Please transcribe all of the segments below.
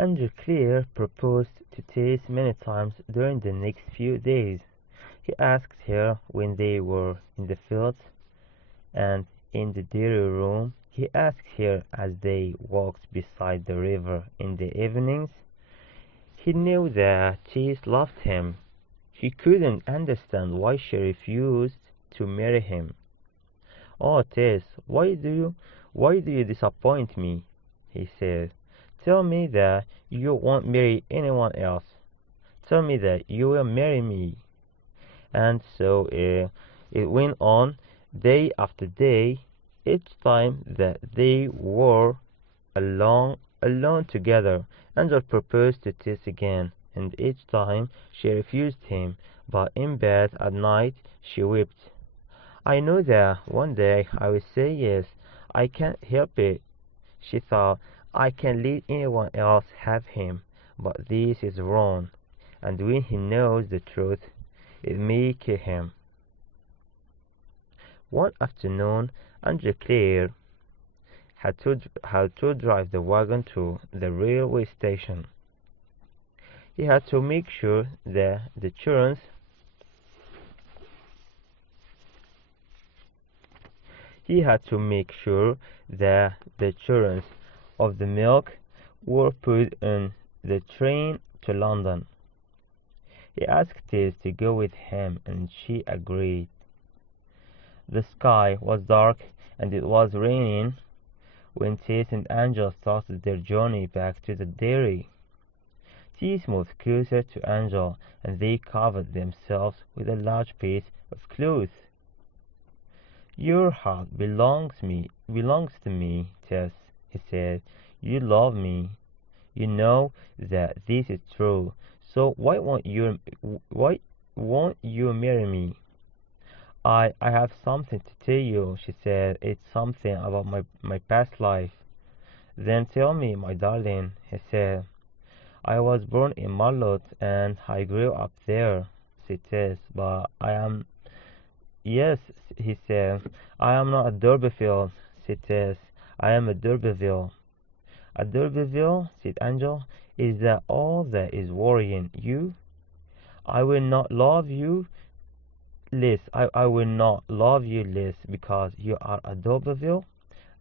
Andrew Clear proposed to Tess many times during the next few days. He asked her when they were in the fields and in the dairy room. He asked her as they walked beside the river in the evenings. He knew that Tess loved him. He couldn't understand why she refused to marry him. "Oh, Tess, why do you disappoint me?" he said. "Tell me that you won't marry anyone else. Tell me that you will marry me." And so it went on day after day. Each time that they were alone together, Angel proposed to Tess again, and each time she refused him, but in bed at night she wept. "I know that one day I will say yes. I can't help it," she thought. "I can let anyone else have him, but this is wrong, and when he knows the truth, it may kill him." One afternoon, Andrew Clare had to drive the wagon to the railway station. He had to make sure that the churns he had to make sure that the churns of the milk were put on the train to London. He asked Tess to go with him, and she agreed. The sky was dark and it was raining when Tess and Angel started their journey back to the dairy. Tess moved closer to Angel, and they covered themselves with a large piece of cloth. "Your heart belongs to me, Tess," he said. "You love me. You know that this is true. So why won't you marry me?" "I have something to tell you," she said. "It's something about my past life." "Then tell me, my darling," he said. "I was born in Marlot and I grew up there," said Tess. "But I am—" "Yes," he said. "I am not a D'Urberville," said Tess. "I am a D'Urberville." "A D'Urberville," said Angel. "Is that all that is worrying you?" "I will not love you less. I will not love you less because you are a D'Urberville."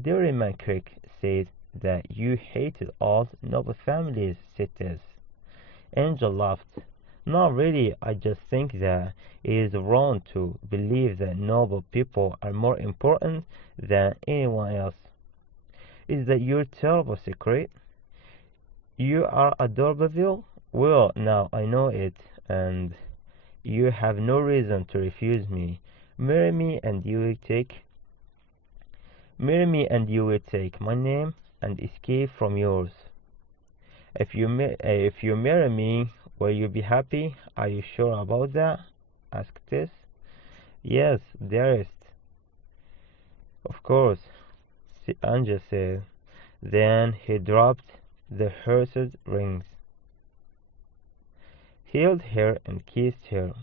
"Dairyman Crick said that you hated all noble families," said Tess. Angel laughed. "Not really. I just think that it is wrong to believe that noble people are more important than anyone else." "Is that your terrible secret? You are a D'Urberville? Well, now I know it, and you have no reason to refuse me. Marry me, and you will take my name and escape from yours." If you marry me, will you be happy? Are you sure about that?" asked Tess. "Yes, dearest, of course," Angel said. Then he dropped the horse's rings, held her and kissed her.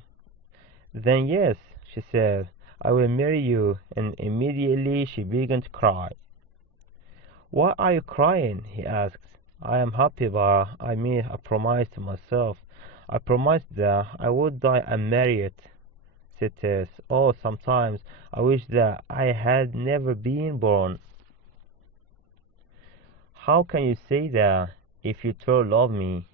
"Then yes," she said, "I will marry you," and immediately she began to cry. "Why are you crying?" he asked. "I am happy, but I made a promise to myself. I promised that I would die unmarried," said Tess. "Oh, sometimes I wish that I had never been born." "How can you say that if you truly love me?"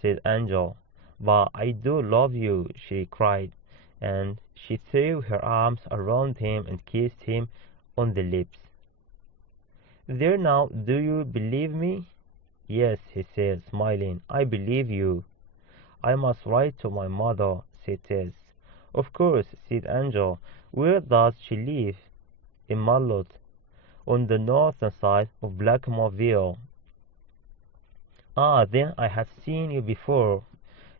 said Angel. "But I do love you," she cried, and she threw her arms around him and kissed him on the lips. "There now, do you believe me?" "Yes," he said, smiling, "I believe you." "I must write to my mother," said Tess. "Of course," said Angel. "Where does she live?" "In Marlot, on the northern side of Blackmoreville." "Ah, then I have seen you before."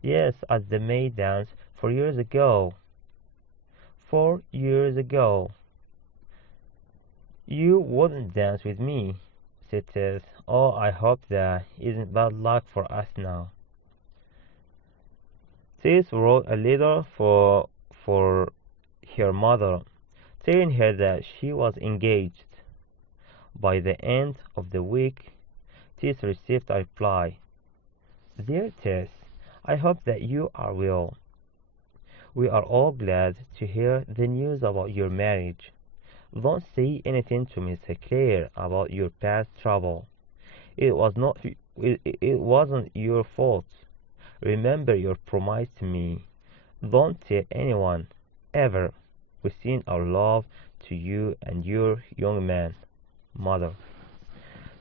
"Yes, at the May dance 4 years ago." 4 years ago. "You wouldn't dance with me," said Tess. "Oh, I hope that isn't bad luck for us now." Tess wrote a letter for her mother, telling her that she was engaged. By the end of the week, Tess received a reply. Dear Tess, I hope that you are well. We are all glad to hear the news about your marriage. Don't say anything to Mr. Clare about your past trouble. It was not it wasn't your fault. Remember your promise to me. Don't tell anyone, ever. We send our love to you and your young man, mother.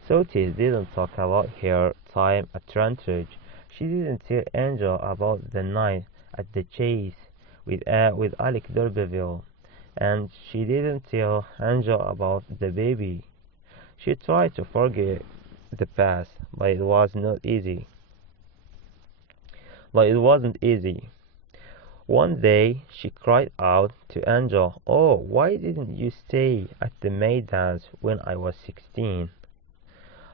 Sophie didn't talk about her time at Trantridge. She didn't tell Angel about the night at the chase with Alec d'Urberville, and she didn't tell Angel about the baby. She tried to forget the past, but it was not easy. But it wasn't easy. One day she cried out to Angel, "Oh, why didn't you stay at the May dance when I was 16?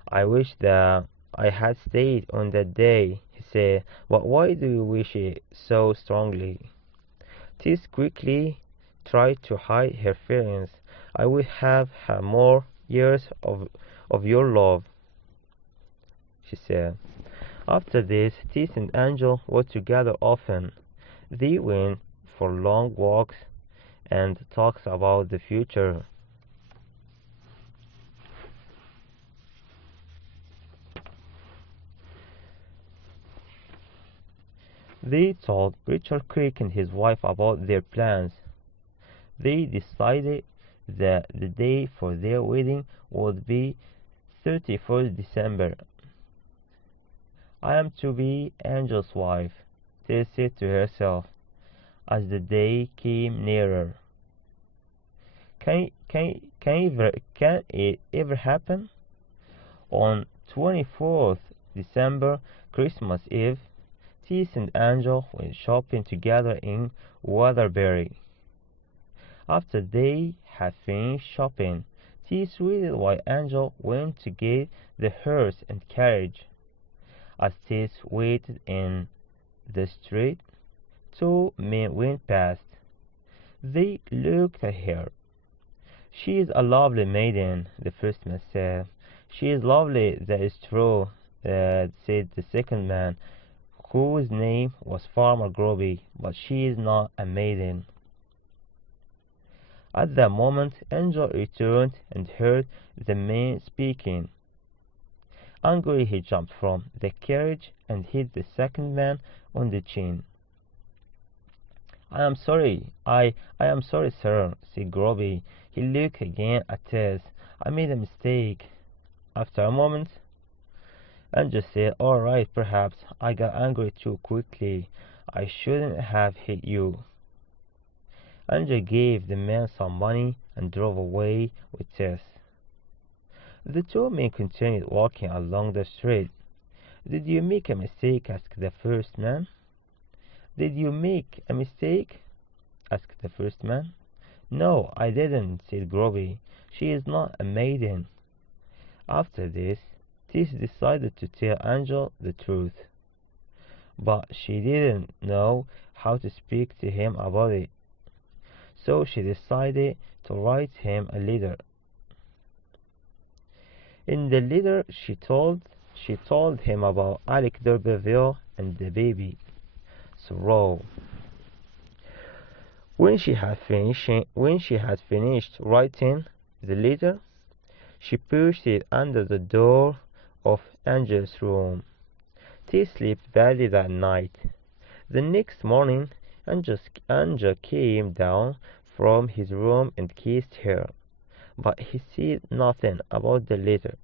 I wish that I had stayed on that day," he said. "But why do you wish it so strongly?" Tis quickly tried to hide her feelings. "I would have had more years of your love," she said. After this, Tis and Angel were together often. They went for long walks and talks about the future. They told Richard Creek and his wife about their plans. They decided that the day for their wedding would be 31st December. "I am to be Angel's wife," Tess said to herself as the day came nearer. Can it ever happen? On 24th December, Christmas Eve, Tess and Angel went shopping together in Waterbury. After they had finished shopping, Tess waited while Angel went to get the horse and carriage. As Tess waited in the street, two men went past. They looked at her. "She is a lovely maiden," the first man said. "She is lovely, that is true," said the second man, whose name was Farmer Groby, "but she is not a maiden." At that moment Angel returned and heard the man speaking. Angrily he jumped from the carriage and hit the second man on the chin. I am sorry, sir," said Groby. He looked again at Tess. "I made a mistake." After a moment, Angel said, "All right, perhaps I got angry too quickly. I shouldn't have hit you." Angel gave the man some money and drove away with Tess. The two men continued walking along the street. "Did you make a mistake?" asked the first man. "Did you make a mistake?" asked the first man. "No, I didn't," said Groby. "She is not a maiden." After this, Tess decided to tell Angel the truth, but she didn't know how to speak to him about it. So she decided to write him a letter. In the letter she told him about Alec d'Urberville and the baby. So when she had finished writing the letter, she pushed it under the door of Angel's room. Tess slept badly that night. The next morning, Angel came down from his room and kissed her, but he said nothing about the letter.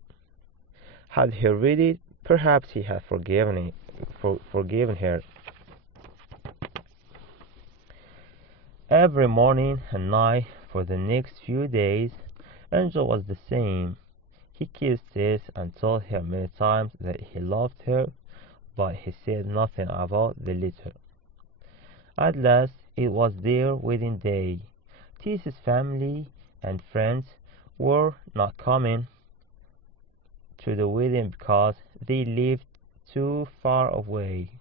Had he read it, perhaps he had forgiven her. Every morning and night for the next few days, Angel was the same. He kissed Tess and told her many times that he loved her, but he said nothing about the letter. At last it was their wedding day. Tess's family and friends were not coming to the wedding because they lived too far away.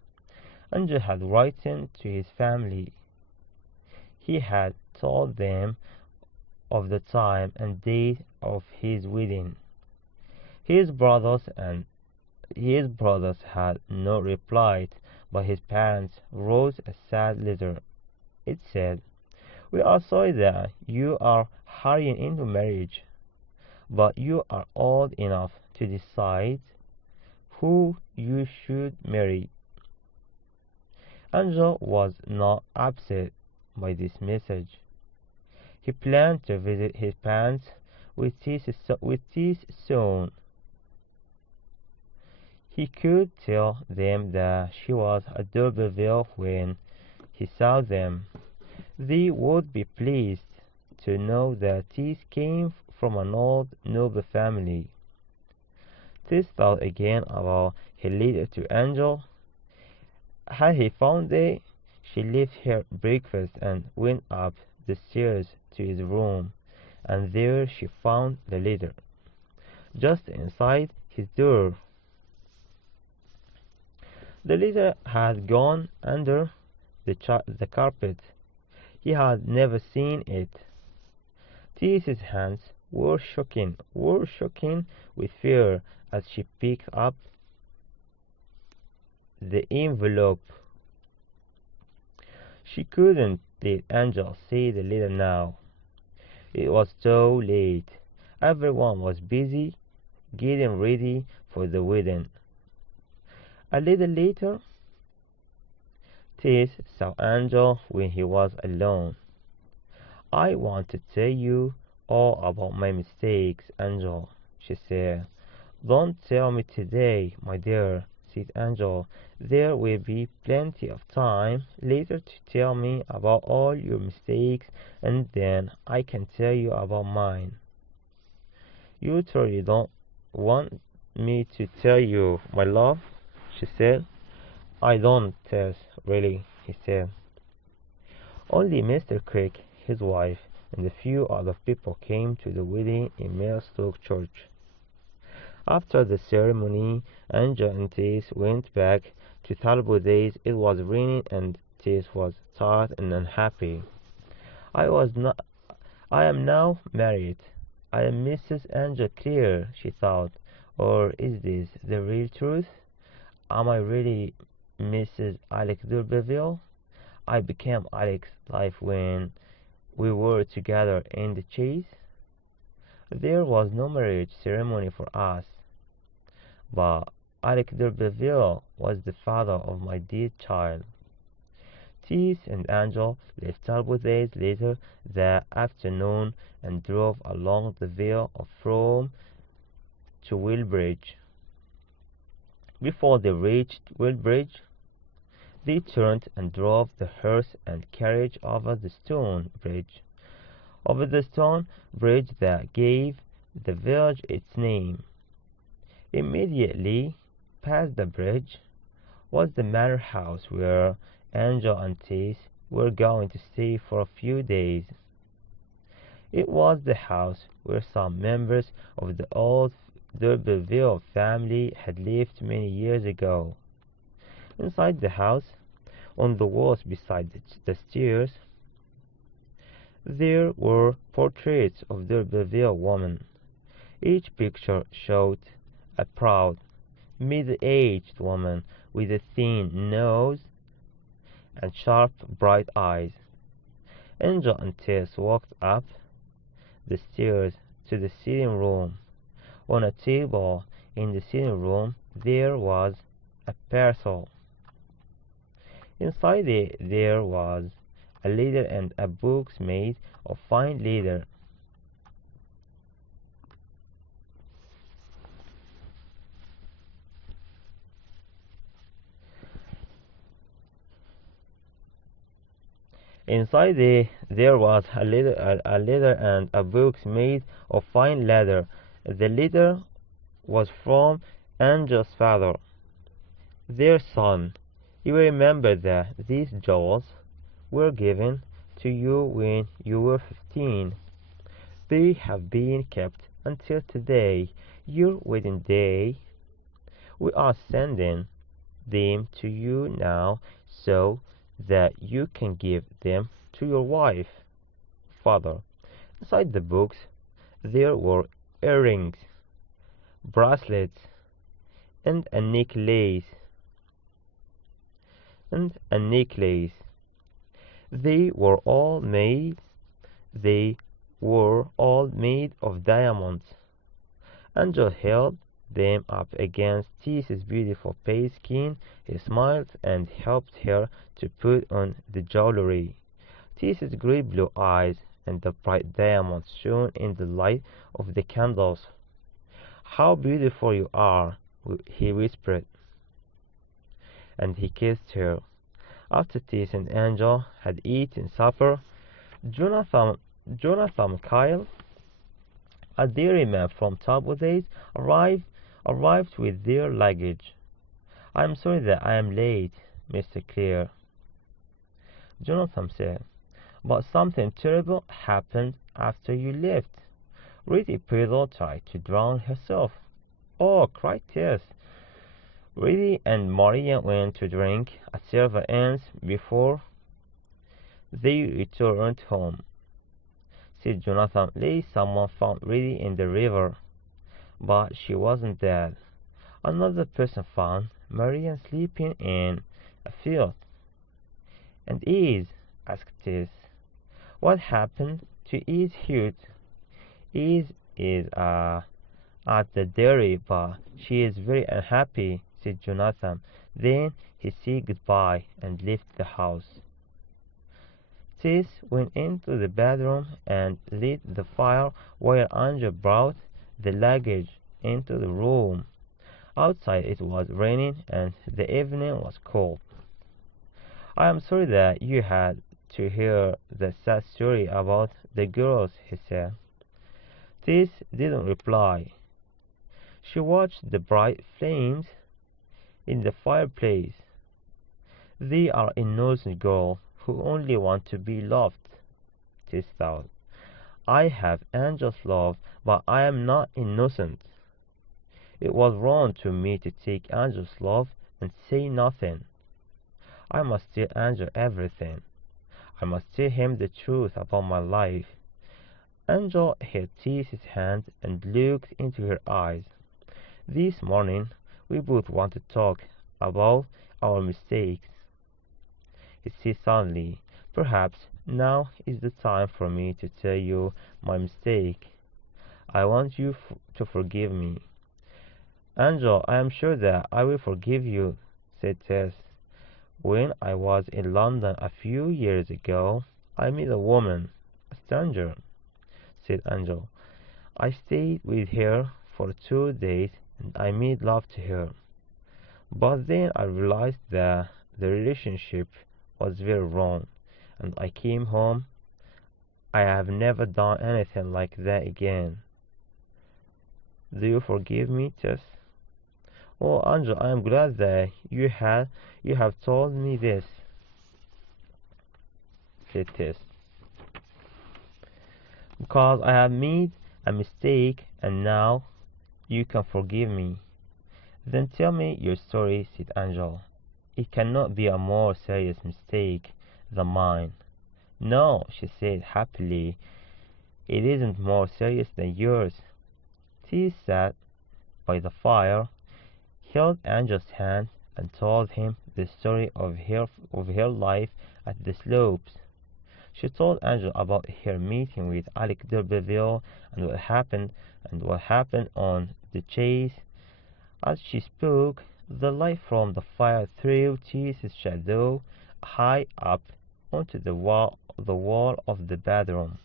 Angel had written to his family. He had told them of the time and date of his wedding. His brothers and His brothers had not replied, but his parents wrote a sad letter. It said, "We are sorry that you are hurrying into marriage, but you are old enough to decide who you should marry." Angel was not upset by this message. He planned to visit his parents with Tess soon. He could tell them that she was a d'Urberville when he saw them. They would be pleased to know that Tess came from an old noble family. Tess thought again about her letter to Angel. Had he found it, she left her breakfast and went up the stairs to his room, and there she found the letter, just inside his door. The letter had gone under the carpet. He had never seen it. Tess's hands were shaking with fear as she picked up the envelope. She couldn't let Angel see the letter now. It was too late. Everyone was busy getting ready for the wedding. A little later, Tess saw Angel when he was alone. "I want to tell you all about my mistakes, Angel," she said. "Don't tell me today, my dear," said Angel. "There will be plenty of time later to tell me about all your mistakes, and then I can tell you about mine." "You truly don't want me to tell you, my love?" she said. "I don't, Tess, really," he said. Only Mr. Crick, his wife, and a few other people came to the wedding in Millstoke Church. After the ceremony, Angel and Tess went back to Talbot's. It was raining, and Tess was tired and unhappy. "I was not. I am now married. I am Mrs. Angel Clear," she thought. "Or is this the real truth? Am I really Mrs. Alex d'Urberville? I became Alex's life when we were together in the chase. There was no marriage ceremony for us, but Alex d'Urberville was the father of my dead child." Tess and Angel left Talbot's later that afternoon and drove along the Vale of Frome to Willbridge. Before they reached Willbridge, they turned and drove the horse and carriage over the stone bridge that gave the village its name. Immediately past the bridge was the manor house where Angel and Tess were going to stay for a few days. It was the house where some members of the old d'Urberville family had lived many years ago. Inside the house, on the walls beside the stairs, there were portraits of d'Urberville women. Each picture showed a proud, middle-aged woman with a thin nose and sharp, bright eyes. Angel and Tess walked up the stairs to the sitting room. On a table in the sitting room there was a parcel. Inside it there was a letter and a box made of fine leather. There was a letter and a box made of fine leather. The letter was from Angel's father. "Dear son, you remember that these jewels were given to you when you were 15. They have been kept until today, your wedding day. We are sending them to you now so that you can give them to your wife, father." Inside the books there were earrings, bracelets, and a necklace, and a necklace. They were all made, they were all made of diamonds. Angel held them up against Tess's beautiful pale skin. He smiled and helped her to put on the jewelry. Tess's great blue eyes and the bright diamonds shone in the light of the candles. "How beautiful you are," he whispered, and he kissed her. After Tess and Angel had eaten supper, Jonathan, Jonathan Kyle, a dairyman from Tabothes, arrived with their luggage. "I'm sorry that I am late, Mr. Clare," Jonathan said, "but something terrible happened after you left. Reddy Peddle tried to drown herself." "Oh!" cried Tess. Reddy and Maria went to drink at Silver Ann's before they returned home, said Jonathan. Later, someone found Reddy in the river, but she wasn't dead. Another person found Marian sleeping in a field. "And Ease?" asked Tess. "What happened to Ease Hute?" "Ease is at the dairy, but she is very unhappy," said Jonathan. Then he said goodbye and left the house. Tess went into the bedroom and lit the fire while Angel brought the luggage into the room. Outside it was raining and the evening was cold. "I am sorry that you had to hear the sad story about the girls," he said. Tess didn't reply. She watched the bright flames in the fireplace. "They are innocent girls who only want to be loved," Tess thought. "I have Angel's love, but I am not innocent. It was wrong to me to take Angel's love and say nothing. I must tell Angel everything. I must tell him the truth about my life." Angel held Tess's hand and looked into her eyes. "This morning we both want to talk about our mistakes," he said suddenly. "Perhaps now is the time for me to tell you my mistake. I want you to forgive me." "Angel, I am sure that I will forgive you," said Tess. "When I was in London a few years ago, I met a woman, a stranger," said Angel. "I stayed with her for 2 days and I made love to her. But then I realized that the relationship was very wrong, and I came home. I have never done anything like that again. Do you forgive me, Tess?" "Oh, Angel, I am glad that you have told me this," said Tess, "because I have made a mistake and now you can forgive me." "Then tell me your story," said Angel. "It cannot be a more serious mistake than mine." "No," she said happily, "it isn't more serious than yours." Tess sat by the fire, held Angel's hand, and told him the story of her life at the Slopes. She told Angel about her meeting with Alec d'Urberville and what happened on the chase. As she spoke, the light from the fire threw Tess's shadow high up onto the wall of the bedroom.